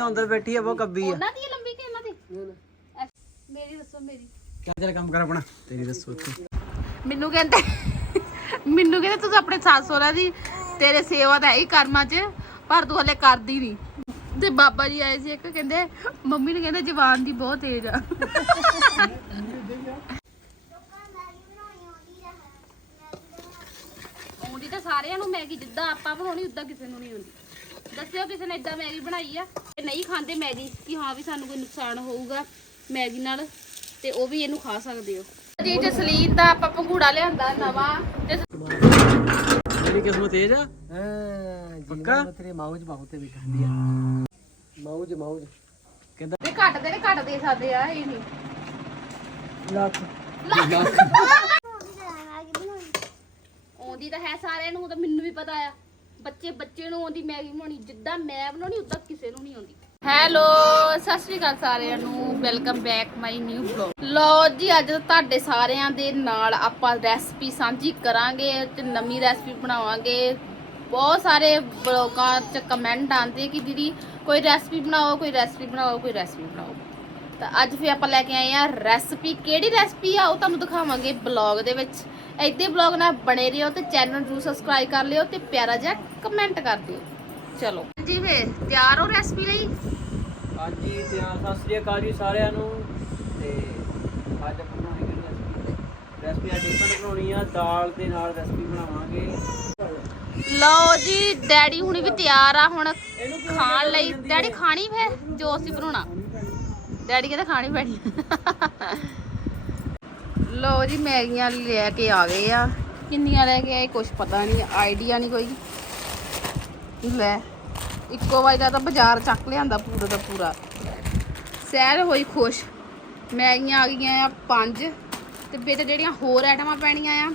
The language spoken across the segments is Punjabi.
ਉਹ ਅੰਦਰ ਬੈਠੀ ਹੈ ਉਹ ਕੱਬੀ ਆ। ਉਹਨਾਂ ਦੀ ਹੈ ਲੰਬੀ ਕਿ ਇਹਨਾਂ ਦੀ? ਐਸ- ਮੇਰੀ ਦੱਸੋ ਮੇਰੀ। ਚੱਲ ਚੱਲ ਕੰਮ ਕਰ ਆਪਣਾ? ਤੇਰੀ ਦੱਸੋ ਇੱਥੇ। ਮੈਨੂੰ ਕਹਿੰਦੇ ਮੈਨੂੰ ਕਹਿੰਦੇ ਤੂੰ ਆਪਣੇ ਸੱਸ ਸਹੁਰਾ ਦੀ ਤੇਰੇ ਸੇਵਾ ਹੈ ਹੀ ਕਰਮਾਂ 'ਚ ਪਰ ਤੂੰ ਹਲੇ ਕਰਦੀ ਨਹੀਂ। ਤੇ ਬਾਬਾ ਜੀ ਆਏ ਸੀ ਇੱਕ ਕਹਿੰਦੇ ਮੰਮੀ ਨੇ ਕਹਿੰਦੇ ਜਵਾਨ ਦੀ ਬਹੁਤ ਤੇਜ਼ ਆ। ਆਉਂਦੀ ਤਾਂ ਸਾਰਿਆਂ ਨੂੰ ਮੈਗੀ ਜਿੱਦਾਂ ਆਪਾਂ ਬਣਾਉਣੀ ਉਦਾਂ ਕਿਸੇ ਨੂੰ ਨਹੀਂ ਆਉਂਦੀ। ਦੱਸਿਓ ਕਿਸੇ ਨੇ ਇਦਾਂ ਮੈਗੀ ਬਣਾਈ ਆ? ਤੇ ਨਹੀਂ ਖਾਂਦੇ ਮੈਗੀ ਕਿ ਹਾਂ ਵੀ ਸਾਨੂੰ ਕੋਈ ਨੁਕਸਾਨ ਹੋਊਗਾ ਮੈਗੀ ਨਾਲ ਤੇ ਉਹ ਵੀ ਇਹਨੂੰ ਖਾ ਸਕਦੇ ਹੋ। ਜੀ ਜਸਲੀਨ ਦਾ ਆਪਾਂ ਪੰਘੂੜਾ ਲਿਆਂਦਾ ਨਵਾਂ। ਤੇ ਮੇਰੀ ਕਿਸਮਤ ਤੇਜ ਆ? ਹਾਂ ਪੱਕਾ? ਤੇਰੇ ਮੌਜ ਬਹੁਤ ਵੀ ਖਾਂਦੀ ਆ। ਮੌਜ ਮੌਜ। ਕਹਿੰਦਾ ਤੇ ਘੱਟ ਦੇ ਨੇ ਘੱਟ ਦੇ ਸਕਦੇ ਆ ਇਹ ਨਹੀਂ। ਲੱਖ। ਆਉਂਦੀ ਤਾਂ ਹੈ ਸਾਰਿਆਂ ਨੂੰ ਤਾਂ ਮੈਨੂੰ ਵੀ ਪਤਾ ਆ। ਬੱਚੇ ਬੱਚੇ ਨੂੰ ਆਉਂਦੀ ਮੈਗੀ ਬਣਾਉਣੀ, ਜਿੱਦਾਂ ਮੈਂ ਬਣਾਉਣੀ, ਉਦਾਂ ਕਿਸੇ ਨੂੰ ਨਹੀਂ ਆਉਂਦੀ। ਹੈਲੋ, ਸਤਿ ਸ਼੍ਰੀ ਅਕਾਲ ਸਾਰਿਆਂ ਨੂੰ। Welcome back my new vlog. ਲੋ ਜੀ, ਅੱਜ ਤੁਹਾਡੇ ਸਾਰਿਆਂ ਦੇ ਨਾਲ ਆਪਾਂ ਰੈਸਪੀ ਸਾਂਝੀ ਕਰਾਂਗੇ ਤੇ ਨਵੀਂ ਰੈਸਪੀ ਬਣਾਵਾਂਗੇ। ਬਹੁਤ ਸਾਰੇ ਬਲੌਗਾਂ 'ਚ ਕਮੈਂਟ ਆਉਂਦੇ ਕਿ ਦੀਦੀ, ਕੋਈ ਰੈਸਪੀ ਬਣਾਓ, ਕੋਈ ਰੈਸਪੀ ਬਣਾਓ, ਕੋਈ ਰੈਸਪੀ ਬਣਾਓ। ਤਾਂ ਅੱਜ ਫਿਰ ਆਪਾਂ ਲੈ ਕੇ ਆਏ ਆ ਰੈਸਪੀ ਕਿਹੜੀ ਰੈਸਪੀ ਆ ਉਹ ਤੁਹਾਨੂੰ ਦਿਖਾਵਾਂਗੇ ਬਲੌਗ ਦੇ ਵਿੱਚ। ਇੱਦੇ ਬਲੌਗ ਨਾਲ ਬਣੇ ਰਹੋ ਤੇ ਚੈਨਲ ਨੂੰ ਸਬਸਕ੍ਰਾਈਬ ਕਰ ਲਿਓ ਤੇ ਪਿਆਰਾ ਜਿਹਾ ਕਮੈਂਟ ਕਰ ਦਿਓ। ਚਲੋ। ਜੀ ਵੇ ਤਿਆਰ ਹੋ ਰੈਸਪੀ ਲਈ? ਹਾਂਜੀ ਤੇ ਆ ਸਤਿ ਸ੍ਰੀ ਅਕਾਲ ਜੀ ਸਾਰਿਆਂ ਨੂੰ। ਤੇ ਅੱਜ ਬਣਾਉਣੀ ਕਿਹੜੀ ਰੈਸਪੀ ਰੈਸਪੀ ਆ ਡਿਫਰੈਂਟ ਬਣਾਉਣੀ ਆ ਦਾਲ ਦੇ ਨਾਲ ਰੈਸਪੀ ਬਣਾਵਾਂਗੇ। ਲਓ ਜੀ ਡੈਡੀ ਹੁਣੀ ਵੀ ਤਿਆਰ ਆ ਹੁਣ ਖਾਣ ਲਈ। ਡੈਡੀ ਖਾਣੀ ਫੇ ਜੋ ਅਸੀਂ ਬਣਾਉਣਾ। ਡੈਡੀ ਕਹਿੰਦੇ ਖਾਣੀ ਪੈਣੀ। ਲਓ ਜੀ ਮੈਗੀਆਂ ਲੈ ਕੇ ਆ ਗਏ ਆ। ਕਿੰਨੀਆਂ ਲੈ ਕੇ ਆਏ ਕੁਝ ਪਤਾ ਨਹੀਂ ਆਈਡੀਆ ਨਹੀਂ ਕੋਈ। ਲੈ, ਇੱਕੋ ਵਾਰੀ ਦਾ ਤਾਂ ਬਾਜ਼ਾਰ ਚੱਕ ਲਿਆਂਦਾ ਪੂਰਾ ਦਾ ਪੂਰਾ। ਸਹਿਰ ਹੋਈ ਖੁਸ਼। ਮੈਗੀਆਂ ਆ ਗਈਆਂ ਆ ਪੰਜ। ਤੇ ਵਿੱਚ ਜਿਹੜੀਆਂ ਹੋਰ ਆਈਟਮਾਂ ਪੈਣੀਆਂ ਆ,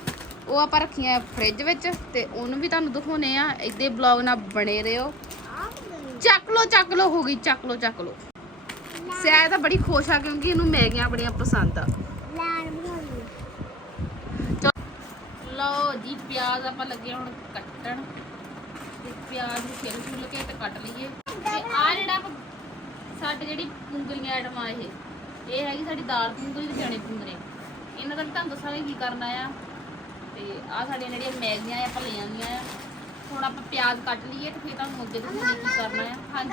ਉਹ ਆਪਾਂ ਰੱਖੀਆਂ ਫ੍ਰਿਜ ਵਿੱਚ। ਤੇ ਉਹਨੂੰ ਵੀ ਤੁਹਾਨੂੰ ਦਿਖਾਉਨੇ ਆ। ਇੱਦੇ ਬਲੌਗ ਨਾਲ ਬਣੇ ਰਹੋ। ਚੱਕ ਲੋ ਚੱਕ ਲੋ ਹੋ ਗਈ, ਚੱਕ ਲੋ ਚੱਕ ਲੋ ਸਹਿਰ ਤਾਂ ਬੜੀ ਖੁਸ਼ ਆ ਕਿਉਂਕਿ ਇਹਨੂੰ ਮੈਗੀਆਂ ਬੜੀਆਂ ਪਸੰਦ ਆ। ਲਓ ਜੀ ਪਿਆਜ਼ ਆਪਾਂ ਲੱਗੇ ਹੁਣ ਕੱਟਣ। ਤੇ ਪਿਆਜ਼ ਨੂੰ ਛਿੱਲ ਛੁੱਲ ਕੇ ਤੇ ਕੱਟ ਲਈਏ। ਤੇ ਆ ਜਿਹੜਾ ਆਪਾਂ- ਸਾਡੇ ਜਿਹੜੀ ਪੁੰਗਰੀਆਂ ਆਈਟਮਾਂ ਇਹ ਇਹ ਹੈਗੀ ਸਾਡੀ ਦਾਲ ਪੁੰਗਰੀ ਤੇ ਚਣੇ ਪੁੰਗਰੇ। ਇਹਨਾਂ ਦਾ ਵੀ ਤੁਹਾਨੂੰ ਦੱਸਾਂਗੇ ਕੀ ਕਰਨਾ ਆ। ਤੇ ਆ ਸਾਡੀਆਂ ਜਿਹੜੀਆਂ ਮੈਗੀਆਂ ਆ ਆਪਾਂ ਲੈ ਆਂਦੀਆਂ ਆ। ਹੁਣ ਆਪਾਂ ਪਿਆਜ਼ ਕੱਟ ਲਈਏ ਤੇ ਫਿਰ ਤੁਹਾਨੂੰ ਅੱਗੇ ਦੱਸਾਂਗੇ ਕੀ ਕਰਨਾ ਆ। ਹਾਂਜੀ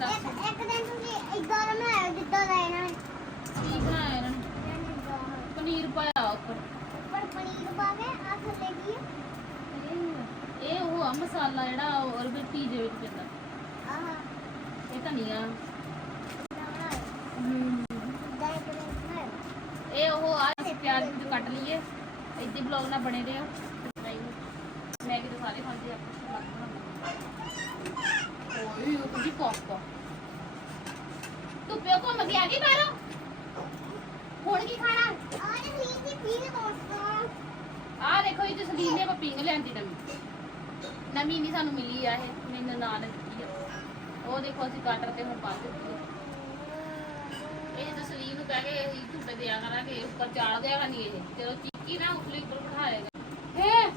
ਦੱਸ ਕੀ ਬਣਾਇਆ ਇਹਨਾਂ ਨੇ ਪਨੀਰ ਪਾਇਆ ਉੱਪਰ ਇਹ ਉਹ ਆ ਮਸਾਲਾ ਜਿਹੜਾ ਵੀ ਪੀਜ਼ੇ ਵਿੱਚ ਪੈਂਦਾ। ਇਹ ਧਨੀਆ ਇਹ ਉਹ ਆ ਅਸੀਂ ਪਿਆਜ਼ ਵਿੱਚ ਕੱਟ ਲਈਏ। ਇੱਦੇ ਬਲੌਗ ਨਾਲ ਬਣੇ ਰਹੋ। ਮੈਗੀ ਤਾਂ ਸਾਰੇ ਖਾਂਦੇ ਆ ਓਏ ਉਹ ਕੁਝ ਪਾਸਤਾ ਤੂੰ ਪਿਓ ਕੋ ਮਗੀ ਆ ਗਈ ਬਾਹਰੋਂ? ਹੁਣ ਕੀ ਖਾਣਾ? ਆ ਦੇਖੋ ਇਹ ਜਸਲੀਨ ਨੇ ਪਪਿੰਗ ਲਿਆਂਦੀ ਨਵੀਂ। ਨਵੀਂ ਨਹੀਂ ਸਾਨੂੰ ਮਿਲੀ ਆ ਇਹ ਮੈਨੂੰ ਨਾਲ ਦਿੱਤੀ ਆ। ਉਹ ਦੇਖੋ ਅਸੀਂ ਕਟਰ ਤੇ ਹੁਣ ਪਾ ਦਿੱਤੀ ਆ। ਇਹ ਜਸਲੀਨ ਨੂੰ ਕਹਿ ਕੇ ਅਸੀਂ ਝੂਟੇ ਦਿਆ ਕਰਾਂਗੇ ਉੱਪਰ ਚਾੜ ਦਿਆ ਕਰਨੀ ਇਹ। ਜਦੋਂ ਚੀਕੀ ਨਾ ਉਸਲੇ ਉੱਪਰ ਬਿਠਾਏਗਾ। ਹੈ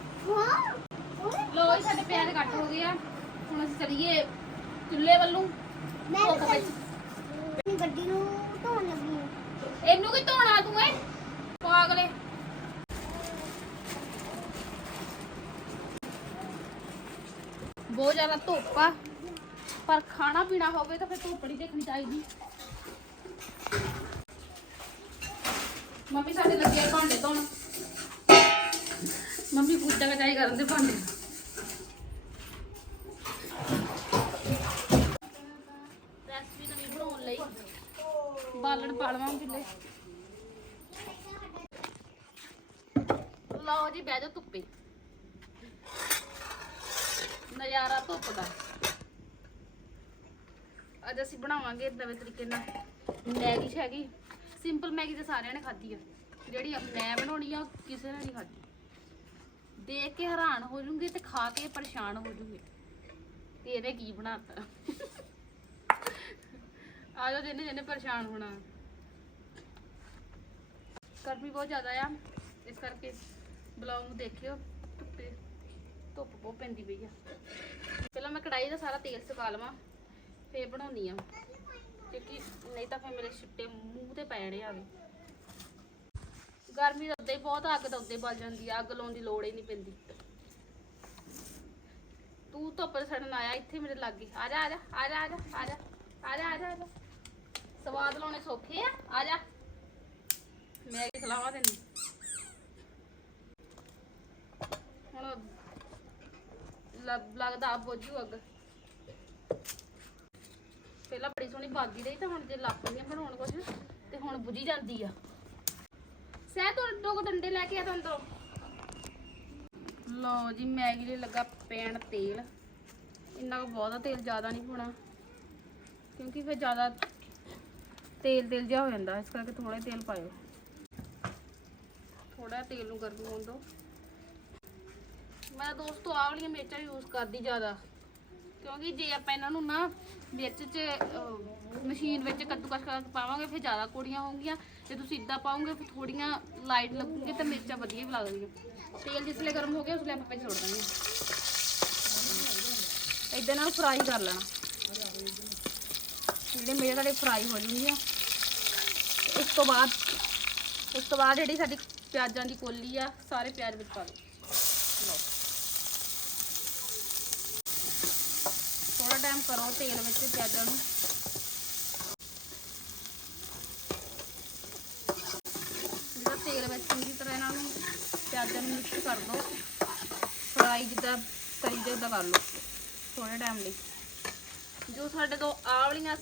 ਲੋ ਇਹ ਸਾਡੇ ਪਿਆਜ਼ ਕੱਟ ਹੋ ਗਏ ਆ। ਹੁਣ ਅਸੀਂ ਚਲੀਏ ਚੁੱਲ੍ਹੇ ਵੱਲੋਂ। ਧੁੱਪ ਵਿੱਚ। ਗੱਡੀ ਨੂੰ ਧੋਣ ਲੱਗੀ। ਇਹਨੂੰ ਕੀ ਧੋਣਾ ਤੂੰ ਏ ਪਾਗਲੇ ਬਹੁਤ ਜ਼ਿਆਦਾ ਧੁੱਪ ਆ। ਪਰ ਖਾਣਾ ਪੀਣਾ ਹੋਵੇ ਤਾਂ ਫਿਰ ਧੁੱਪ ਨਹੀਂ ਦੇਖਣੀ ਚਾਹੀਦੀ। ਮੰਮੀ ਸਾਡੇ ਲੱਗੇ ਆ ਭਾਂਡੇ ਧੋਣ। ਮੰਮੀ ਪੁੱਛਦਾ ਕਚਾਈ ਕਰਨ ਦੇ ਭਾਂਡੇ। ਰੈਸਪੀ ਨਵੀਂ ਬਣਾਉਣ ਲਈ। ਬਾਲਣ ਪਾ ਲਵਾਂ ਚੁੱਲੇ ਲਓ ਜੀ, ਬਹਿ ਜਾਓ ਧੁੱਪੇ। ਨਜ਼ਾਰਾ ਧੁੱਪ ਦਾ। ਅੱਜ ਅਸੀਂ ਬਣਾਵਾਂਗੇ ਨਵੇਂ ਤਰੀਕੇ ਨਾਲ। ਮੈਗੀ ਹੈਗੀ ਸਿੰਪਲ ਮੈਗੀ ਤੇ ਸਾਰਿਆਂ ਨੇ ਖਾਧੀ ਆ। ਜਿਹੜੀ ਮੈਂ ਬਣਾਉਣੀ ਆ, ਉਹ ਕਿਸੇ ਨੇ ਨਹੀਂ ਖਾਧੀ। ਦੇਖ ਕੇ ਹੈਰਾਨ ਹੋ ਜੂਗੇ ਤੇ ਖਾ ਕੇ ਪਰੇਸ਼ਾਨ ਹੋ ਜੂਗੇ। ਤੇ ਇਹਨੇ ਕੀ ਬਣਾਤਾ? ਆ ਜਾਓ ਜਿਹਨੇ ਜਿਹਨੇ ਪਰੇਸ਼ਾਨ ਹੋਣਾ। ਗਰਮੀ ਬਹੁਤ ਜ਼ਿਆਦਾ ਆ। ਇਸ ਕਰਕੇ ਬਲੌਗ ਨੂੰ ਦੇਖਿਓ। ਧੁੱਪੇ ਧੁੱਪ ਬਹੁਤ ਪੈਂਦੀ ਪਈ ਆ। ਪਹਿਲਾਂ ਮੈਂ ਕੜਾਈ ਦਾ ਸਾਰਾ ਤੇਲ ਸੁਕਾ ਲਵਾਂ, ਫੇਰ ਬਣਾਉਣੀ ਆ। ਕਿਉਂਕਿ ਨਹੀਂ ਤਾਂ ਫੇਰ ਮੇਰੇ ਛਿੱਟੇ ਮੂੰਹ ਤੇ ਪੈ ਜਾਣੇ ਆਵੇ ਗਰਮੀ ਦਾ ਉੱਤੇ ਬਹੁਤ, ਅੱਗ ਤਾਂ ਉੱਤੇ ਬਲ ਜਾਂਦੀ ਆ, ਅੱਗ ਲਾਉਣ ਦੀ ਲੋੜ ਹੀ ਨਹੀਂ ਪੈਂਦੀ। ਤੂੰ ਧੁੱਪ ਸੜਨ ਆਇਆ, ਇੱਥੇ ਮੇਰੇ ਲਾਗੇ। ਆ ਜਾ ਆ ਜਾ ਆ ਜਾ ਆ ਜਾ ਆ ਜਾ ਆ ਜਾ ਆ ਜਾ ਸਵਾਦ ਲਾਉਣੇ ਸੌਖੇ ਆ ਆ ਜਾ। ਮੈਂ ਖਿਲਾਵਾ ਤੈਨੂੰ? ਹੁਣ ਲੱਗ- ਲੱਗਦਾ ਆਪ ਬੋਝੂ ਅੱਗ। ਪਹਿਲਾਂ ਬੜੀ ਸੋਹਣੀ ਬਾਗੀ ਰਹੀ ਤਾਂ ਹੁਣ ਜੇ ਲੱਗ ਪਈਆਂ ਬਣਾਉਣ ਕੁਛ, ਤੇ ਹੁਣ ਬੁਝੀ ਜਾਂਦੀ ਆ। ਸਹਿ ਤੋਂ ਦੋ ਕੁ ਡੰਡੇ ਲੈ ਕੇ ਆ ਤੂੰ ਅੰਦਰੋਂ ਲਓ ਜੀ, ਮੈਗੀ ਲਈ ਲੱਗਾ ਪੈਣ ਤੇਲ। ਇੰਨਾ ਕੁ ਬਹੁਤਾ ਤੇਲ ਜ਼ਿਆਦਾ ਨਹੀਂ ਪਾਉਣਾ। ਕਿਉਂਕਿ ਫਿਰ ਜ਼ਿਆਦਾ ਤੇਲ ਤੇਲ ਜਿਹਾ ਹੋ ਜਾਂਦਾ, ਇਸ ਕਰਕੇ ਥੋੜਾ ਤੇਲ ਪਾਇਓ। ਥੋੜਾ ਤੇਲ ਨੂੰ ਗਰਮ ਹੋਣ ਦਿਓ। ਮੈਂ ਦੋਸਤੋ, ਆਹ ਵਾਲੀਆਂ ਮਿਰਚਾਂ ਯੂਜ਼ ਕਰਦੀ ਜ਼ਿਆਦਾ। ਕਿਉਂਕਿ ਜੇ ਆਪਾਂ ਇਹਨਾਂ ਨੂੰ ਨਾ ਮਿਰਚ 'ਚ ਮਸ਼ੀਨ ਵਿੱਚ ਕੱਦੂਕਸ ਕਰਕੇ ਪਾਵਾਂਗੇ, ਫਿਰ ਜ਼ਿਆਦਾ ਕੋੜੀਆਂ ਹੋਣਗੀਆਂ। ਜੇ ਤੁਸੀਂ ਇਦਾਂ ਪਾਓਗੇ, ਫਿਰ ਥੋੜੀਆਂ ਲਾਈਟ ਲੱਗੂਗੀ ਤੇ ਮਿਰਚਾਂ ਵਧੀਆ ਵੀ ਲੱਗਦੀਆਂ। ਤੇਲ ਜਿਸਲੇ ਗਰਮ ਹੋ ਗਿਆ ਉਸਲੇ ਆਪਾਂ ਵਿੱਚ ਸੁੱਟ ਦਾਂਗੇ। ਇਦਾਂ ਨਾਲ ਫਰਾਈ ਕਰ ਲੈਣਾ। ਜਿਹੜੇ ਮੇਰੇ ਤੁਹਾਡੇ ਫਰਾਈ ਹੋ ਜੂਗੀਆਂ ਤੇ ਉਸ ਤੋਂ ਬਾਅਦ, ਉਸ ਤੋਂ ਬਾਅਦ ਜਿਹੜੀ ਸਾਡੀ ਪਿਆਜ਼ਾਂ ਦੀ ਕੋਲੀ ਆ, ਸਾਰੇ ਪਿਆਜ਼ ਵਿੱਚ ਪਾ ਦਿਓ। ਲਓ। ਥੋੜਾ ਕਰੋ ਤੇਲ ਵਿੱਚ ਪਿਆਜ਼ਾਂ ਨੂੰ। ਜਿਹੜਾ ਤੇਲ ਵਿੱਚ ਚੰਗੀ ਤਰ੍ਹਾਂ ਇਹਨਾਂ ਨੂੰ ਪਿਆਜ਼ਾਂ ਨੂੰ ਮਿਕਸ ਕਰ ਦਿਓ ਫਰਾਈ ਜਿੱਦਾਂ ਕਰੀ ਦੇ ਉਦਾਂ ਕਰ ਲਓ ਥੋੜੇ ਟਾਈਮ ਲਈ। ਜੋ ਸਾਡੇ ਤੋਂ ਆਹ ਵਾਲੀਆਂ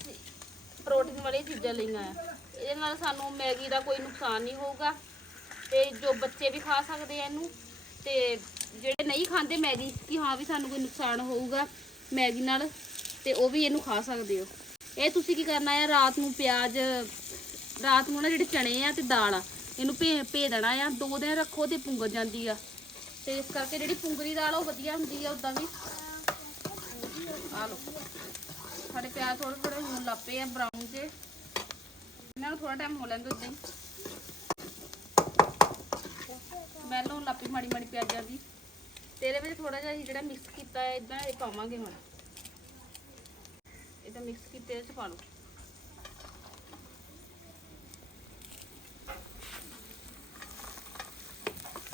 ਪ੍ਰੋਟੀਨ ਵਾਲੀਆਂ ਚੀਜ਼ਾਂ ਲਈਆਂ ਆ, ਇਹਦੇ ਨਾਲ ਸਾਨੂੰ ਮੈਗੀ ਦਾ ਕੋਈ ਨੁਕਸਾਨ ਨਹੀਂ ਹੋਊਗਾ। ਤੇ ਜੋ ਬੱਚੇ ਵੀ ਖਾ ਸਕਦੇ ਆ ਇਹਨੂੰ, ਤੇ ਜਿਹੜੇ ਨਹੀਂ ਖਾਂਦੇ ਮੈਗੀ, ਕਿ ਹਾਂ ਵੀ ਸਾਨੂੰ ਕੋਈ ਨੁਕਸਾਨ ਹੋਊਗਾ ਮੈਗੀ ਨਾਲ। ਤੇ ਉਹ ਵੀ ਇਹਨੂੰ ਖਾ ਸਕਦੇ ਹੋ। ਇਹ ਤੁਸੀਂ ਕੀ ਕਰਨਾ ਆ, ਰਾਤ ਨੂੰ ਪਿਆਜ਼, ਰਾਤ ਨੂੰ ਨਾ ਜਿਹੜੇ ਚਣੇ ਆ ਤੇ ਦਾਲ ਆ, ਇਹਨੂੰ ਭੇ ਭੇ ਦੇਣਾ ਆ, ਦੋ ਦਿਨ ਰੱਖੋ ਤੇ ਪੁੰਗਰ ਜਾਂਦੀ ਆ। ਤੇ ਇਸ ਕਰਕੇ ਜਿਹੜੀ ਪੁੰਗਰੀ ਦਾਲ ਉਹ ਵਧੀਆ ਹੁੰਦੀ ਆ ਉਦਾਂ ਵੀ। ਆ ਲਓ। ਸਾਡੇ ਪਿਆਜ਼ ਥੋੜੇ ਥੋੜੇ ਹੋਣ ਲੱਪੇ ਆ ਬਰਾਊਨ ਜੇ। ਇਹਨਾਂ ਨੂੰ ਥੋੜਾ ਟਾਈਮ ਹੋ ਲੈਣ ਦਿਓ ਇਦਾਂ ਹੀ। ਸਮੈਲ ਹੋਣ ਲੱਪੀ ਮਾੜੀ ਮਾੜੀ ਪਿਆਜ਼ਾਂ ਦੀ। ਤੇ ਇਹਦੇ ਵਿੱਚ ਥੋੜਾ ਜਿਹਾ ਅਸੀਂ ਜਿਹੜਾ ਮਿਕਸ ਕੀਤਾ ਹੈ ਇਦਾਂ ਇਹ ਪਾਵਾਂਗੇ ਹੁਣ। ਇਹਦਾ ਮਿਕਸ ਕੀਤੇ ਚ ਪਾ ਲਓ।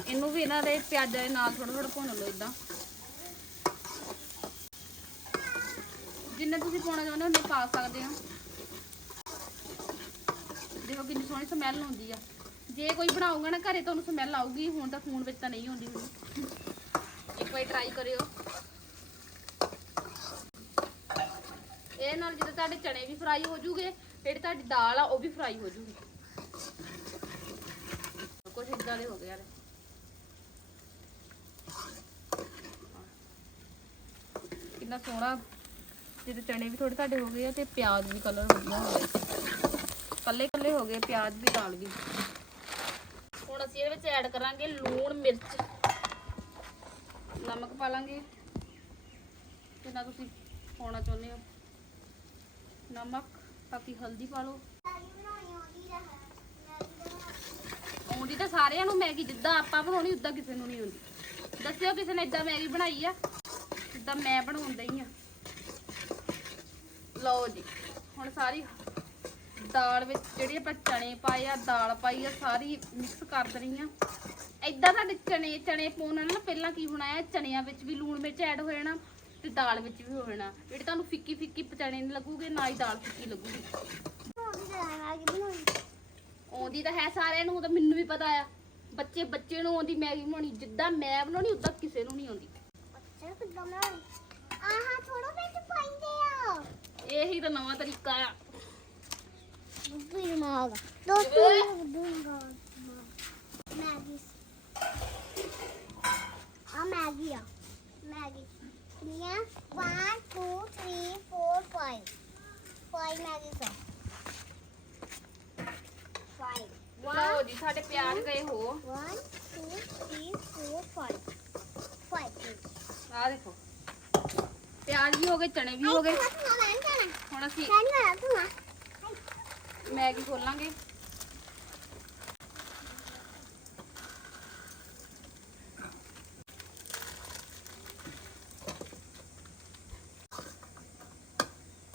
ਇਹਨੂੰ ਵੀ ਇਹਨਾਂ ਦੇ ਪਿਆਜ਼ਾਂ ਦੇ ਨਾਲ ਥੋੜਾ ਥੋੜਾ ਭੁੰਨ ਲਓ ਇਦਾਂ ਜਿੰਨੇ ਤੁਸੀਂ ਪਾਉਣਾ ਚਾਹੁੰਦੇ ਹੋ, ਉਨੇ ਪਾ ਸਕਦੇ ਹੋ ਦੇਖੋ ਕਿੰਨੀ ਸੋਹਣੀ ਸਮੈਲ ਆਉਂਦੀ ਆ। ਜੇ ਕੋਈ ਬਣਾਊਗਾ ਨਾ ਘਰੇ ਤੁਹਾਨੂੰ ਸਮੈਲ ਆਊਗੀ, ਹੁਣ ਤਾਂ ਫੋਨ ਵਿੱਚ ਤਾਂ ਨਹੀਂ ਆਉਂਦੀ ਹੁਣ। ਇੱਕ ਵਾਰ ਟਰਾਈ ਕਰਿਓ। ਇਹ ਨਾਲ ਜਦੋਂ ਤੁਹਾਡੇ ਚਣੇ ਵੀ ਫਰਾਈ ਹੋ ਜੂਗੇ, ਜਿਹੜੀ ਤੁਹਾਡੀ ਦਾਲ ਆ, ਉਹ ਵੀ ਫਰਾਈ ਹੋ ਜੂਗੀ। ਕੁਝ ਇਦਾਂ ਦੇ ਹੋ ਗਏ ਯਾਰ। ਕਿੰਨਾ ਸੋਹਣਾ। ਜਿਹਦੇ ਚਣੇ ਵੀ ਥੋੜੇ ਤੁਹਾਡੇ ਹੋ ਗਏ ਆ ਤੇ ਪਿਆਜ਼ ਵੀ ਕਲਰ ਵਧੀਆ ਹੋ ਗਿਆ ਕੱਲੇ ਕੱਲੇ ਹੋ ਗਏ, ਪਿਆਜ਼ ਵੀ ਦਾਲ ਵੀ। ਹੁਣ ਅਸੀਂ ਇਹਦੇ ਵਿੱਚ ਐਡ ਕਰਾਂਗੇ ਲੂਣ, ਮਿਰਚ। ਨਮਕ ਪਾ ਲਾਂਗੇ। ਕਿੰਨਾ ਤੁਸੀਂ ਪਾਉਣਾ ਚਾਹੁੰਦੇ ਹੋ। ਨਮਕ, ਬਾਕੀ ਹਲਦੀ ਪਾ ਲਓ। ਆਉਂਦੀ ਤਾਂ ਸਾਰਿਆਂ ਨੂੰ ਮੈਗੀ, ਜਿੱਦਾਂ ਆਪਾਂ ਬਣਾਉਣੀ, ਉਦਾਂ ਕਿਸੇ ਨੂੰ ਨਹੀਂ ਆਉਂਦੀ। ਦੱਸਿਓ ਕਿਸੇ ਨੇ ਇਦਾਂ ਮੈਗੀ ਬਣਾਈ ਆ, ਜਿੱਦਾਂ ਮੈਂ ਬਣਾਉਂਦਾ ਹੀ ਆ। ਲਓ ਜੀ, ਹੁਣ ਸਾਰੀ ਦਾਲ ਵਿੱਚ ਜਿਹੜੇ ਆਪਾਂ ਚਣੇ ਪਾਏ ਆ, ਦਾਲ ਪਾਈ ਆ, ਸਾਰੀ ਮਿਕਸ ਕਰ ਦੇਣੀ ਆ। ਏਦਾਂ ਤੁਹਾਡੇ ਚਣੇ ਚਣੇ ਪਾਉਣ ਨਾਲ ਨਾ ਪਹਿਲਾਂ ਕੀ ਹੋਣਾ ਹੈ ਚਣਿਆਂ ਵਿੱਚ ਵੀ ਲੂਣ ਮਿਰਚ ਐਡ ਹੋ ਜਾਣਾ ਤੇ ਦਾਲ ਵਿੱਚ ਵੀ ਹੋ ਜਾਣਾ। ਜਿਹੜੀ ਤੁਹਾਨੂੰ ਫਿੱਕੀ ਫਿੱਕੀ ਚਣੇ ਨਹੀਂ ਲੱਗੂਗੇ ਨਾ ਹੀ ਦਾਲ ਫਿੱਕੀ ਲੱਗੂਗੀ। ਆਉਂਦੀ ਤਾਂ ਹੈ ਸਾਰਿਆਂ ਨੂੰ ਉਹ ਤਾਂ ਮੈਨੂੰ ਵੀ ਪਤਾ ਆ। ਬੱਚੇ ਬੱਚੇ ਨੂੰ ਆਉਂਦੀ ਮੈਗੀ ਬਣਾਉਣੀ ਜਿੱਦਾਂ ਮੈਂ ਬਣਾਉਣੀ ਉਦਾਂ ਕਿਸੇ ਨੂੰ ਨਹੀਂ ਆਉਂਦੀ। ਆਹਾ ਥੋੜਾ ਵਿੱਚ ਪਾਈਂਦੇ ਆ। ਇਹੀ ਤਾਂ ਨਵਾਂ ਤਰੀਕਾ ਆ। ਫਿਰ ਮਾਗਾ ਦੋਸਤੋ ਦੂੰਗਾ ਮੈਗੀ। ਆ ਮੈਗੀ ਆ। ਮੈਗੀ ਕਿੰਨੀਆਂ 1 2 3 4 5 5 ਮੈਗੀ ਸਾ 5 ਲਓ ਜੀ ਸਾਡੇ ਪਿਆਜ਼ ਗਏ ਹੋ। 1 2 3 4 5 5 ਆ ਦੇਖੋ। ਪਿਆਜ਼ ਵੀ ਹੋ ਗਏ ਚਣੇ ਵੀ ਹੋ ਗਏ। ਹੁਣ ਅਸੀਂ ਮੈਗੀ ਖੋਲਾਂਗੇ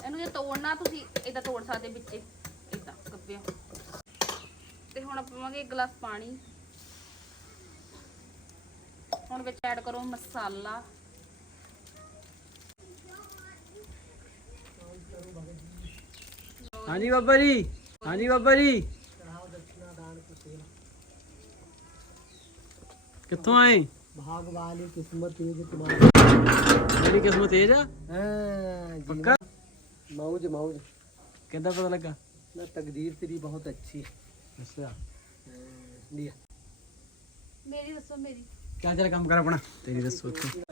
ਇਹਨੂੰ ਜੇ ਤੋੜਨਾ ਤੁਸੀਂ ਇਦਾਂ ਤੋੜ ਸਕਦੇ ਵਿੱਚ ਇਦਾਂ ਕੱਪਿਆ ਤੇ ਹੁਣ ਪਾਵਾਂਗੇ 1 ਗਲਾਸ ਪਾਣੀ। ਹੁਣ ਵਿੱਚ ਐਡ ਕਰੋ ਮਸਾਲਾ। ਹਾਂਜੀ ਬਾਬਾ ਜੀ ਹਾਂਜੀ ਬਾਬਾ ਜੀ। ਕਿੱਥੋਂ ਆਏ? ਭਾਗ ਕਿਸਮਤ ਤੇਜ ਤੁਹਾਡੀ ਮੇਰੀ ਕਿਸਮਤ ਤੇਜ ਆ? ਹਾਂ ਪੱਕਾ? ਮਾਊਜ ਮਾਊਜ। ਕਿੱਦਾਂ ਪਤਾ ਲੱਗਾ? ਨਾ ਤਕਦੀਰ ਤੇਰੀ ਬਹੁਤ ਅੱਛੀ ਹੈ। ਅੱਛਾ। ਲਿਆ। ਮੇਰੀ ਦੱਸੋ ਮੇਰੀ। ਕਿਆ ਚੱਲ ਕੰਮ ਕਰ ਆਪਣਾ? ਤੇਰੀ ਦੱਸੋ ਇੱਥੇ।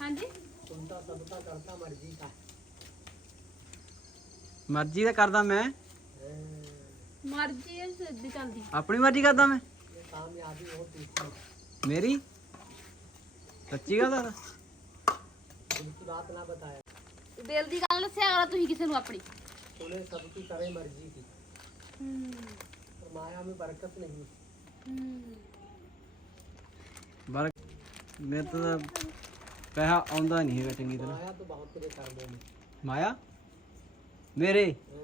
ਹਾਂਜੀ? ਤੁੰਦਾ ਸਭ ਦਾ ਕਰਤਾ ਮਰਜ਼ੀ ਦਾ ਮਰਜ਼ੀ ਤਾਂ ਕਰਦਾ ਮੈਂ। ਮਰਜ਼ੀ ਹੈ ਸਿੱਧੀ ਚੱਲਦੀ। ਆਪਣੀ ਮਰਜ਼ੀ ਕਰਦਾ ਮੈਂ। ਕਾਮਯਾਬੀ ਹੋ ਤੀਸਰੀ ਮੇਰੀ? ਸੱਚੀ ਗੱਲ ਆ ਨਾ ਬਤਾਇਆ ਦਿਲ ਦੀ ਗੱਲ ਦੱਸਿਆ ਕਰੋ ਤੁਸੀਂ ਕਿਸੇ ਨੂੰ ਆਪਣੀ उन्हें सबकी करे मर्जी की और माया में बरकत नहीं ਬਰ ਮੇਰੇ ਤੋਂ ਤਾਂ ਪੈਸਾ ਆਉਂਦਾ ਨਹੀਂ ਹੈਗਾ ਚੰਗੀ ਤਰ੍ਹਾਂ माया तो बहुत तेरे कर्मों में ਮਾਇਆ ਮੇਰੇ हाँ,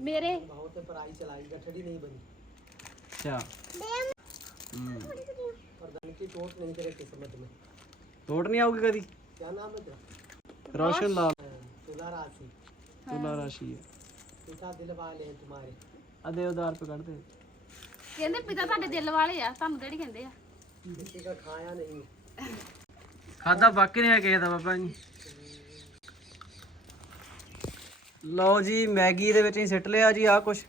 ਮੇਰੇ बहुत पढ़ाई चलाई गठड़ी नहीं बनी ਅੱਛਾ ਹੂੰ और धन की चोट नहीं तेरे किस्मत में ਤੋੜ ਨਹੀਂ ਆਊਗੀ ਕਦੀ क्या नाम है तेरा ਰੋਸ਼ਨ ਲਾਲ हाँ, तुला राशि ਤੁਲਾ ਰਾਸ਼ੀ ਹੈ पिता दिल वाले हैं तुम्हारे ਅਦੇ ਉਧਾਰ ਪੇ ਕੱਢ ਦੇ ਕਹਿੰਦੇ ਪਿਤਾ ਤੁਹਾਡੇ ਦਿਲ ਵਾਲੇ ਆ ਤੁਹਾਨੂੰ ਕਿਹੜੀ ਕਹਿੰਦੇ ਆ किसी का खाया नहीं ਖਾਦਾ ਬਾਕੀ ਨਹੀਂ ਹੈ ਕਿਸੇ ਦਾ ਬਾਬਾ ਜੀ ਲਓ ਜੀ ਮੈਗੀ ਦੇ ਵਿੱਚ ਹੀ ਸਿੱਟ ਲਿਆ ਜੀ ਆ ਕੁਛ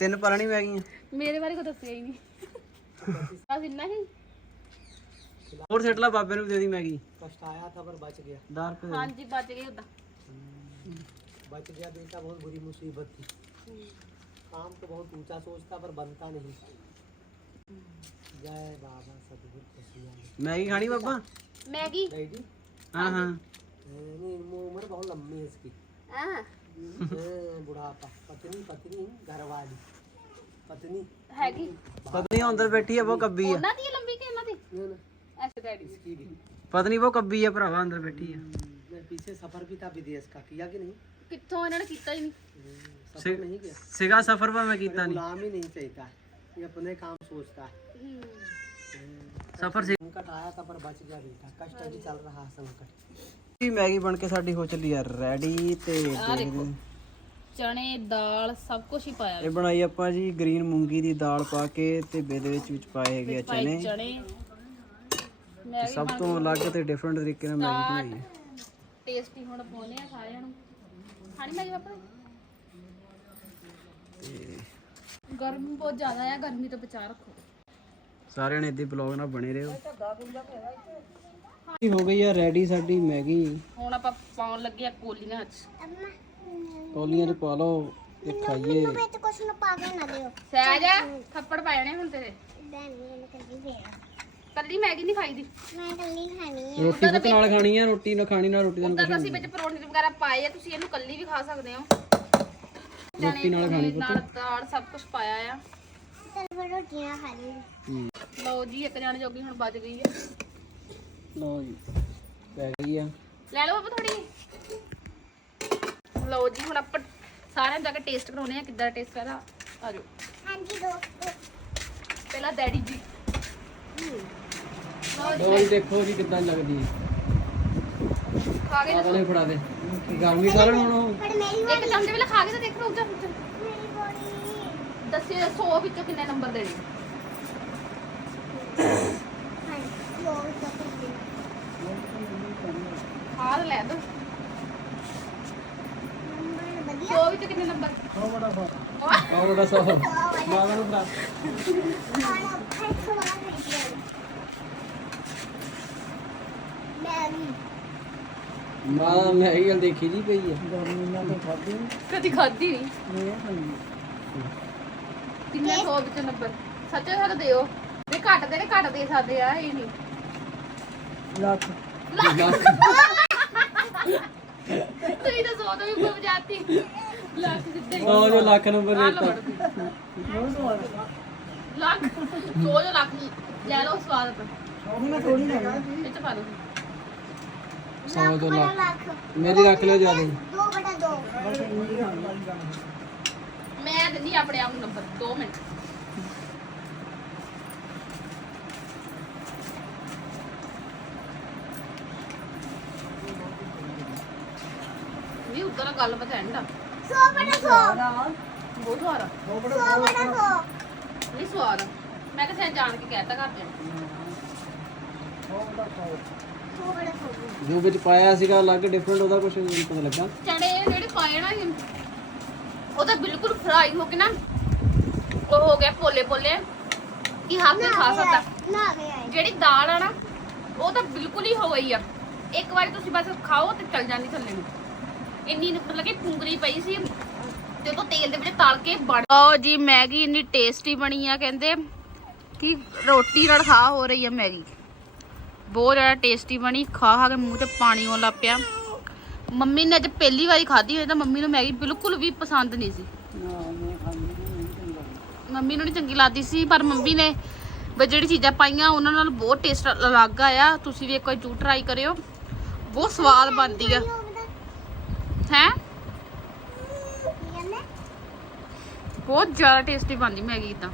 ਤਿੰਨ ਪਰਾਣੀ ਮੈਗੀਆਂ ਮੇਰੇ ਬਾਰੇ ਕੋ ਦੱਸਿਆ ਹੀ ਨਹੀਂ ਬਸ ਇੰਨਾ ਹੀ ਹੋਰ ਸਿੱਟ ਲਾ ਬਾਬੇ ਨੂੰ ਵੀ ਦੇ ਦੀ ਮੈਗੀ कष्ट आया था पर बच गया 10 ਰੁਪਏ ਦੇ ਹਾਂਜੀ ਬਚ ਗਏ ਉਦਾਂ बच गया बेटा बहुत बुरी मुसीबत थी काम तो बहुत ऊंचा सोचता पर बनता नहीं जय बाबा सदगुरु खुशियाँ ਮੈਗੀ ਖਾਣੀ ਬਾਬਾ ਮੈਗੀ डैडी ਹਾਂ ਹਾਂ नहीं वो उम्र बहुत लंबी है इसकी ਹਾਂ हाँ, बुढ़ापा पत्नी पत्नी घर वाली पत्नी ਹੈਗੀ ਪਤਨੀ ਅੰਦਰ ਬੈਠੀ ਹੈ ਉਹ ਕੱਬੀ ਆ ਉਹਨਾਂ ਦੀ ਹੈ ਲੰਬੀ ਕਿ ਇਹਨਾਂ ਦੀ ना, ना, ਐਸੇ ਡੈਡੀ इसकी भी ਪਤਨੀ ਉਹ ਕੱਬੀ ਆ ਭਰਾਵਾ ਅੰਦਰ ਬੈਠੀ ਆ मैं पीछे सफर भी था विदेश का किया कि नहीं ਕਿੱਥੋਂ ਇਹਨਾਂ ਨੇ ਕੀਤਾ ਹੀ ਨਹੀਂ हम्म, से- सफर नहीं किया ਸਿਗਾ ਸਫਰ ਪਰ ਮੈਂ ਕੀਤਾ ਨਹੀਂ गुलाम ही नहीं चाहता ये अपने काम सोचता है ਸਫਰ ਸੀ संकट आया था पर बच गया बेटा कष्ट अभी चल रहा है संकट ਜੀ ਮੈਗੀ ਬਣ ਕੇ ਸਾਡੀ ਹੋ ਚੱਲੀ ਆ ਰੈਡੀ ਤੇ ਦੇਖਦੇ ਚਣੇ ਦਾਲ ਸਭ ਕੁਝ ਹੀ ਪਾਇਆ ਇਹ ਬਣਾਈ ਆਪਾਂ ਜੀ ਗ੍ਰੀਨ ਮੂੰਗੀ ਦੀ ਦਾਲ ਪਾ ਕੇ ਤੇ ਬੇਦੇ ਵਿੱਚ ਵਿੱਚ ਪਾਏ ਹੈਗੇ ਆ ਪਾਈ ਚਨੇ ਚਣੇ ਮੈਂ ਸਭ ਤੋਂ ਅਲੱਗ ਤੇ ਡਿਫਰੈਂਟ ਤਰੀਕੇ ਨਾਲ ਮੈਗੀ ਬਣਾਈ ਹੈ। ਟੇਸਟੀ ਹੁਣ ਬੋਲੇ ਆ ਸਾਰਿਆਂ ਨੂੰ। ਖਾਣੀ ਮੈਗੀ ਪਾਪਾ? ਤੇ ਗਰਮੀ ਬਹੁਤ ਜ਼ਿਆਦਾ ਆ ਗਰਮੀ ਤੋਂ ਬਚਾ ਰੱਖੋ। ਸਾਰਿਆਂ ਨੇ ਇਦਾਂ ਬਲੌਗ ਨਾਲ ਬਣੇ ਰਹੋ। ਇਹ ਹੋ ਗਈ ਆ ਰੈਡੀ ਸਾਡੀ ਮੈਗੀ। ਹੁਣ ਆਪਾਂ ਪਾਉਣ ਲੱਗੇ ਆ ਕੋਲੀਆਂ 'ਚ ਕੋਲੀਆਂ 'ਚ ਪਾ ਲਓ ਤੇ ਖਾਈਏ। ਮੈਂ ਤਾਂ ਕੁਛ ਨਾ ਪਾ ਕੇ ਨਾ ਦਿਓ। ਸਹਿਜ ਥੱਪੜ ਪੈ ਜਾਣੇ ਹੁਣ ਤੇਰੇ। ਦੇਣੀ ਇਹਨੇ ਕੱਢੀ ਫੇਰ ਕੱਲੀ ਮੈਗੀ ਨਹੀਂ ਖਾਈਦੀ। ਮੈਂ ਕੱਲੀ ਖਾਣੀ ਆ। ਰੋਟੀ ਪੁੱਤ ਨਾਲ ਖਾਣੀ ਆ ਰੋਟੀ ਨਾਲ ਖਾਣੀ ਨਾਲ ਰੋਟੀ ਉਦਾਂ ਤਾਂ ਅਸੀਂ ਵਿੱਚ ਪਰੌਂਠੇ ਵਗੈਰਾ ਪਾਏ ਆ ਤੁਸੀਂ ਇਹਨੂੰ ਕੱਲੀ ਵੀ ਖਾ ਸਕਦੇ ਹੋ। ਰੋਟੀ ਨਾਲ ਖਾਣੀ ਨਾਲ ਦਾਲ ਸਭ ਕੁਝ ਪਾਇਆ ਆ। ਚਲ ਰੋਟੀਆਂ ਖਾ ਲਓ ਜੀ ਇੱਕ ਜਾਣ ਜੋਗੀ ਹੁਣ ਬਚ ਗਈ ਹੈ ਲਓ ਜੀ ਪੈ ਗਈ ਆ। ਲੈ ਲਓ ਬਾਬਾ ਥੋੜੀ ਲਓ ਜੀ ਹੁਣ ਆਪਾਂ ਸਾਰਿਆਂ ਨੂੰ ਜਾ ਕੇ ਟੇਸਟ ਕਰਾਉਨੇ ਆ ਕਿੱਦਾਂ ਟੇਸਟ ਕਰਾ ਆ ਹਾਂਜੀ ਦੋਸਤੋ ਪਹਿਲਾਂ ਡੈਡੀ ਜੀ। ਹਮ। ਡੋਲ ਦੇਖੋ ਜੀ ਕਿੱਦਾਂ ਲੱਗਦੀ ਹੈ। ਖਾ ਕੇ ਆਹ ਲੈ ਫੜਾ ਦੇ। ਗਰਮੀ ਕਾਰਨ ਹੁਣ ਉਹ- ਪਰ ਮੇਰੀ ਇੱਕ ਚਮਚੇ ਪਹਿਲਾਂ ਖਾ ਕੇ ਤਾਂ ਦੇਖ ਰੁਕ ਜਾ ਰੁਕ ਜਾ। ਮੇਰੀ ਬੋਲੀ ਦੱਸਿਓ 100 ਵਿੱਚੋਂ ਕਿੰਨੇ ਨੰਬਰ ਦੇਣੇ ਹਾਂ ਬਹੁਤ ਤਕੜੀ ਖਾ ਤਾਂ ਲੈ ਦੋ। ਨੰਬਰ ਵਧੀਆ? 100 ਵਿੱਚੋਂ ਕਿੰਨੇ ਨੰਬਰ? ਆਹ ਬੜਾ ਸਵਾਦ ਮਾਂ ਨੂੰ ਫੜਾ। ਖਾਣਾ ਬਹੁਤ ਸਵਾਦ ਹੈ ਮਾਂ ਮੈਂ ਇਹ ਗੱਲ ਦੇਖੀ ਜੀ ਪਈ ਹੈ ਗਰਮੀ ਨਾਲ ਤਾਂ ਖਾਦੇ ਕਦੀ ਖਾਦੀ ਨਹੀਂ ਨਹੀਂ ਖਾਂਦੀ ਕਿੰਨੇ ਸੌ ਵਿੱਚ ਨੰਬਰ। ਸੱਚੇ ਸੱਚ ਦਿਓ। ਵੀ ਘੱਟ ਦੇ ਨੇ ਘੱਟ ਦੇ ਸਕਦੇ ਆ ਇਹ ਨਹੀਂ ਲੱਖ। ਤੁਸੀਂ ਤਾਂ ਸੌ ਤੋਂ ਵੀ ਉੱਪਰ ਜਾਤੀ। ਲੱਖ ਜਿੱਦਾਂ ਹੀ ਉਹ ਜੋ ਲੱਖ ਨੰਬਰ ਆਹ ਲਓ ਦਿੱਤਾ। ਫੜੋ ਤੁਸੀਂ। ਬਹੁਤ ਸਵਾਦ ਆ। ਲੱਖ। ਸੌ ਜੋ ਲੱਖ ਲੈ ਲਓ ਸਵਾਦ। ਪਰ ਉਹ ਨਾ ਥੋੜੀ ਨਾ ਇਹ ਚ ਪਾ ਲਓ। ਸੌ ਦੋ ਲੱਖ ਮੇਰੀ ਰੱਖ ਲਿਓ ਜ਼ਿਆਦਾ। ਦੋ ਬਟਾ ਦੋ। ਮੈਂ ਦਿੰਦੀ ਆਪਣੇ ਆਪ ਨੂੰ ਨੰਬਰ 2 ਮਿੰਟ। ਨਹੀਂ ਉਧਰ ਗੱਲ ਬਤਾਣ ਦਾ ਸੌ ਬਟਾ ਸੌ। ਬਹੁਤ ਸਵਾਦ ਆ। ਸੌ ਬਟਾ ਸੌ। ਨਹੀਂ ਸਵਾਦ ਆ। ਮੈਂ ਸ਼ਾਇਦ ਜਾਣ ਕੇ ਕਹਿਤਾ ਕਰਦੇ ਸੌ ਬਟਾ ਸੌ ਜੋ ਵਿੱਚ ਪਾਇਆ ਸੀਗਾ ਅਲੱਗ ਡਿਫਰੈਂਟ ਉਹਦਾ ਕੁਝ ਪਤਾ ਲੱਗਾ। ਚਣੇ ਜਿਹੜੇ ਪਾਏ ਨਾ ਇਹ, ਉਹ ਤਾਂ ਬਿਲਕੁਲ ਫਰਾਈ ਹੋ ਕੇ ਨਾ ਉਹ ਹੋ ਗਿਆ ਪੋਲੇ ਪੋਲੇ ਕਿ ਹੱਥ ਨਹੀਂ ਖਾ ਸਕਦਾ। ਨਾ ਗਿਆ ਹੈ। ਜਿਹੜੀ ਦਾਲ ਆ ਨਾ ਉਹ ਤਾਂ ਬਿਲਕੁਲ ਹੀ ਹੋ ਗਈ ਆ। ਇੱਕ ਵਾਰੀ ਤੁਸੀਂ ਬਸ ਖਾਓ ਤੇ ਚਲ ਜਾਂਦੀ ਥੱਲੇ ਨੂੰ। ਇੰਨੀ ਮਤਲਬ ਕਿ ਪੁੰਗਰੀ ਪਈ ਸੀ। ਤੇ ਜਦੋਂ ਤੇਲ ਦੇ ਵਿੱਚ ਤਲ ਕੇ ਬਣ ਓ ਜੀ ਮੈਗੀ ਇੰਨੀ ਟੇਸਟੀ ਬਣੀ ਆ ਕਹਿੰਦੇ। ਕਿ ਰੋਟੀ ਨਾਲ ਖਾ ਹੋ ਰਹੀ ਆ ਮੈਗੀ। ਬਹੁਤ ਜ਼ਿਆਦਾ ਟੇਸਟੀ ਬਣੀ, ਖਾ ਖਾ ਕੇ ਮੂੰਹ 'ਚ ਪਾਣੀ ਆਉਣ ਲੱਗ ਪਿਆ। ਮੰਮੀ ਨੇ ਅੱਜ ਪਹਿਲੀ ਵਾਰੀ ਖਾਧੀ ਹੋਈ, ਤਾਂ ਮੰਮੀ ਨੂੰ ਮੈਗੀ ਬਿਲਕੁਲ ਵੀ ਪਸੰਦ ਨਹੀਂ ਸੀ। ਮੰਮੀ ਨੂੰ ਨਹੀਂ ਚੰਗੀ ਲੱਗਦੀ ਸੀ, ਪਰ ਮੰਮੀ ਨੇ ਵੀ ਜਿਹੜੀ ਚੀਜ਼ਾਂ ਪਾਈਆਂ, ਉਹਨਾਂ ਨਾਲ ਬਹੁਤ ਟੇਸਟ ਅਲੱਗ ਆਇਆ। ਤੁਸੀਂ ਵੀ ਇੱਕ ਵਾਰ ਜ਼ਰੂਰ ਟਰਾਈ ਕਰਿਓ। ਬਹੁਤ ਸਵਾਦ ਬਣਦੀ ਆ। ਹੈ? ਬਹੁਤ ਜ਼ਿਆਦਾ ਟੇਸਟੀ ਬਣਦੀ ਮੈਗੀ ਤਾਂ।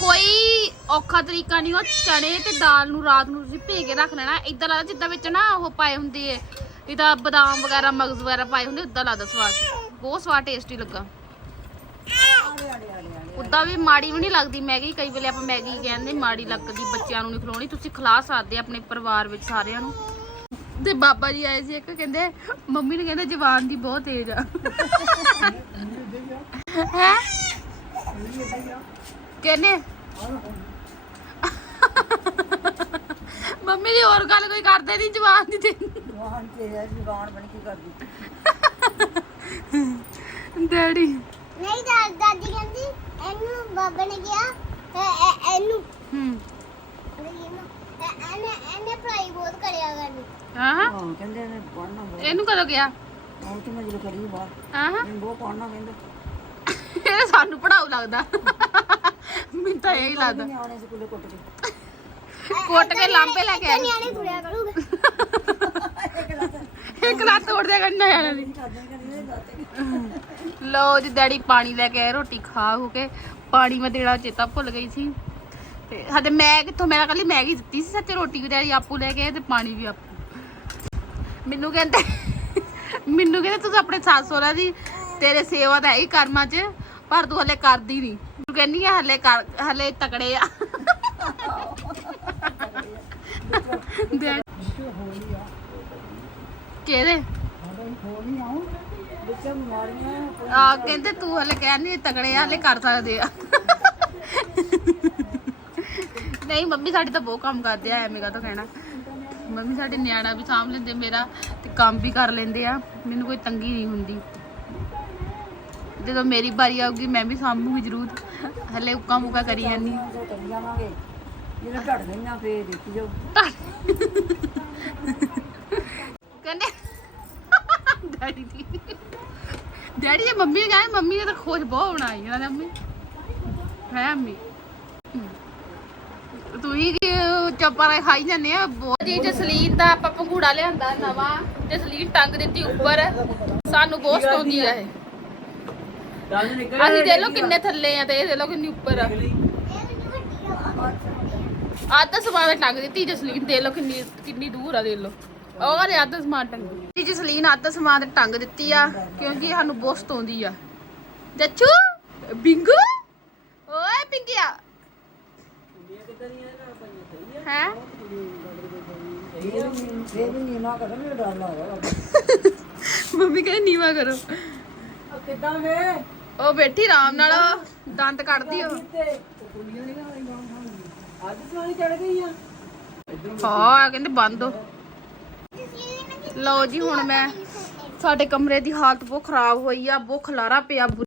ਕੋਈ ਔਖਾ ਤਰੀਕਾ ਨਹੀਂ, ਉਹ ਚਣੇ ਤੇ ਦਾਲ ਨੂੰ ਰਾਤ ਨੂੰ ਤੁਸੀਂ ਭੇ ਕੇ ਰੱਖ ਲੈਣਾ। ਇਦਾਂ ਲੱਗਦਾ ਜਿੱਦਾਂ ਵਿੱਚ ਨਾ ਉਹ ਪਾਏ ਹੁੰਦੇ ਐ ਇਹਦਾ ਬਦਾਮ ਵਗੈਰਾ, ਮਗਜ਼ ਵਗੈਰਾ ਪਾਏ ਹੁੰਦੇ ਉਦਾਂ ਲੱਗਦਾ ਸਵਾਦ। ਬਹੁਤ ਸਵਾਦ ਟੇਸਟੀ ਲੱਗਾ। ਉਦਾਂ ਵੀ ਮਾੜੀ ਵੀ ਨਹੀਂ ਲੱਗਦੀ ਮੈਗੀ, ਕਈ ਵੇਲੇ ਆਪਾਂ ਮੈਗੀ ਕਹਿੰਦੇ ਮਾੜੀ ਲੱਗਦੀ, ਬੱਚਿਆਂ ਨੂੰ ਨਹੀਂ ਖਿਲਾਉਣੀ ਤੁਸੀਂ ਖਿਲਾ ਸਕਦੇ ਆਪਣੇ ਪਰਿਵਾਰ ਵਿੱਚ ਸਾਰਿਆਂ ਨੂੰ। ਤੇ ਬਾਬਾ ਜੀ ਆਏ ਸੀ, ਇੱਕ ਕਹਿੰਦੇ, ਮੰਮੀ ਨੇ ਕਹਿੰਦੇ ਜਵਾਨ ਦੀ ਬਹੁਤ ਤੇਜ਼ ਆ। ਹੈ? ਕਹਿੰਦੇ? ਮੰਮੀ ਦੀ ਹੋਰ ਗੱਲ ਕੋਈ ਕਰਦੇ ਨਹੀਂ ਜਵਾਨ ਦੀ ਤੇ। ਜਵਾਨ ਤੇ ਹੈ ਜਵਾਨ ਬਣ ਕੇ ਕਰਦੀ। ਡੈਡੀ। ਨਹੀਂ ਦਾ- ਦਾਦੀ ਕਹਿੰਦੀ ਇਹਨੂੰ ਬਾਬਾ ਨੇ ਕਿਹਾ ਇਹ- ਇਹ- ਇਹਨੂੰ। ਹੂੰ। ਇਹਨੂੰ। ਇਹ- ਇਹਨੇ ਇਹਨੇ ਪੜਾਈ ਬਹੁਤ ਕਰਿਆ ਕਰਨੀ ਹਾਂ? ਹਾਂ ਕਹਿੰਦੇ ਨੇ ਪੜਨਾ ਬਹੁਤ। ਇਹਨੂੰ ਕਦੋਂ ਗਿਆ ਹੁਣ ਤੇ ਮੈਂ ਜਦੋਂ ਕਰੀ ਬਾਹਰ। ਹਾਂ? ਬਹੁਤ ਪੜਨਾ ਕਹਿੰਦੇ। ਇਹ ਸਾਨੂੰ ਪੜਾਉ ਲੱਗਦਾ। ਮੈਨੂੰ ਤਾਂ ਇਹੀ ਲੱਗਦਾ। ਸਕੂਲੇ ਕੁੱਟ ਕੇ। ਕੁੱਟ ਕੇ ਲਾਂਪੇ ਲੈ ਕੇ ਆਏ। ਨਿਆਣੇ ਤੁਰਿਆ ਕਰੂਗਾ। ਇੱਕ ਲੱਤ ਤੋੜ ਦਿਆ ਕਰਨਾ ਯਾਰ ਦੀ। ਲੋ ਜੀ ਡੈਡੀ ਪਾਣੀ ਲੈ ਕੇ ਆਏ ਰੋਟੀ ਖਾ ਹੋ ਕੇ। ਪਾਣੀ ਮੈਂ ਦੇਣਾ ਚੇਤਾ ਭੁੱਲ ਗਈ ਸੀ। ਤੇ ਹਦੇ ਮੈਂ ਕਿੱਥੋਂ ਮੇਰਾ ਕੱਲੀ ਮੈਗੀ ਦਿੱਤੀ ਸੀ ਸੱਚ ਰੋਟੀ ਵੀ ਡੈਡੀ ਆਪੂ ਲੈ ਕੇ ਆਏ ਤੇ ਪਾਣੀ ਵੀ ਆਪੂ। ਮੈਨੂੰ ਕਹਿੰਦੇ ਮੈਨੂੰ ਕਹਿੰਦੇ ਤੂੰ ਤਾਂ ਆਪਣੇ ਸੱਸ ਸਹੁਰਾ ਦੀ ਤੇਰੇ ਸੇਵਾ ਹੈ ਹੀ ਕਰਮਾਂ 'ਚ। ਪਰ ਤੂੰ ਹਲੇ ਕਰਦੀ ਨਹੀਂ ਤੂੰ ਕਹਿੰਦੀ ਆ ਹਲੇ ਕਰ, ਹਲੇ ਤਕੜੇ ਆ। ਡੈਡੀ ਕਿਹਦੇ? ਆ, ਕਹਿੰਦੇ ਤੂੰ ਹਲੇ ਕਹਿੰਦੀ ਤਕੜੇ ਆ, ਹਲੇ ਕਰ ਸਕਦੇ ਆ। ਨਹੀਂ, ਮੰਮੀ ਸਾਡੇ ਤਾਂ ਬਹੁਤ ਕੰਮ ਕਰਦੇ ਆ, ਐਵੇਂ ਕਾ ਤਾਂ ਕਹਿਣਾ। ਮੰਮੀ ਸਾਡੇ ਨਿਆਣਾ ਵੀ ਸਾਂਭ ਲੈਂਦੇ, ਮੇਰਾ ਤੇ ਕੰਮ ਵੀ ਕਰ ਲੈਂਦੇ ਆ। ਮੈਨੂੰ ਕੋਈ ਤੰਗੀ ਨਹੀਂ ਹੁੰਦੀ। ਜਦੋਂ ਮੇਰੀ ਵਾਰੀ ਆਊਗੀ, ਮੈਂ ਵੀ ਸਾਂਭੂਗੀ ਜ਼ਰੂਰ ਹਲੇ ਉੱਕਾ ਮੁੱਕਾ ਕਰੀ ਜਾਂਦੀ। ਕਰੀ ਜਾਵਾਂਗੇ ਜਦੋਂ ਘਟ ਗਈਆਂ ਫੇਰ ਦੇਖੀ ਜਾਓ ਕਹਿੰਦੇ, ਡੈਡੀ ਦੀ। ਡੈਡੀ ਜੇ ਮੰਮੀ ਨੇ ਕਹੇ, ਮੰਮੀ ਨੇ ਤਾਂ ਖੋਜ ਬਹੁਤ ਬਣਾਈ ਇਹਨਾਂ ਨੇ ਮੰਮੀ ਹੈ ਮੰਮੀ ਤੂੰ ਹੀ ਕਿ ਖਾਈ ਜਾਂਦੇ ਆ? ਜੀ, ਜਸਲੀਨ ਦਾ ਆਪਾਂ ਪੰਘੂੜਾ ਲਿਆਂਦਾ ਨਵਾਂ। ਜਸਲੀਨ ਟੰਗ ਦਿੱਤੀ ਉੱਪਰ। ਸਾਨੂੰ ਬਹੁਤ ਸਤਾਉਂਦੀ ਆ ਇਹ। ਦੰਦ ਨਿਕਲ ਅਸੀਂ ਦੇਖ ਲਓ ਕਿੰਨੇ ਥੱਲੇ ਆ ਤੇ ਇਹ ਦੇਖ ਲਓ ਕਿੰਨੀ ਉੱਪਰ ਆ। ਇਹ ਮੈਨੂੰ ਵੱਡੀ ਆ ਅੱਧ ਸਮਾਨ ਟੰਗ ਦਿੱਤੀ ਜਸਲੀਨ ਦੇਖ ਲਓ ਕਿੰਨੀ ਕਿੰਨੀ ਦੂਰ ਆ ਦੇਖ ਲਓ। ਉਹ ਘਰੇ ਅੱਧ ਸਮਾਨ ਟੰਗ ਦਿੱਤੀ। ਜਸਲੀਨ ਅੱਧ ਸਮਾਨ ਤੇ ਟੰਗ ਦਿੱਤੀ ਆ ਕਿਉਂਕਿ ਸਾਨੂੰ ਬਹੁਤ ਸਤਾਉਂਦੀ ਆ। ਜੱਚੂ ਬਿੰਗੂ ਓਏ ਹੈ? ਲੱਗਦਾ। ਮੰਮੀ ਕਹਿੰਦੀ ਨੀਵਾ ਕਰੋ। ਕਿੱਦਾਂ ਵੇ? ਉਹ ਬੈਠੀ ਆਰਾਮ ਨਾਲ, ਦੰਦ ਕੱਢਦੀ ਉਹ। ਅੱਜ ਸਾਰੀ ਚੜ ਗਈ ਆ ਹਾਂ ਕਹਿੰਦੇ ਬੰਦ ਹੋ। ਲਓ ਜੀ, ਹੁਣ ਮੈਂ ਸਾਡੇ ਕਮਰੇ ਦੀ ਹਾਲਤ ਬਹੁਤ ਖਰਾਬ ਹੋਈ ਆ, ਬਹੁਤ ਖਲਾਰਾ ਪਿਆ, ਬੁ-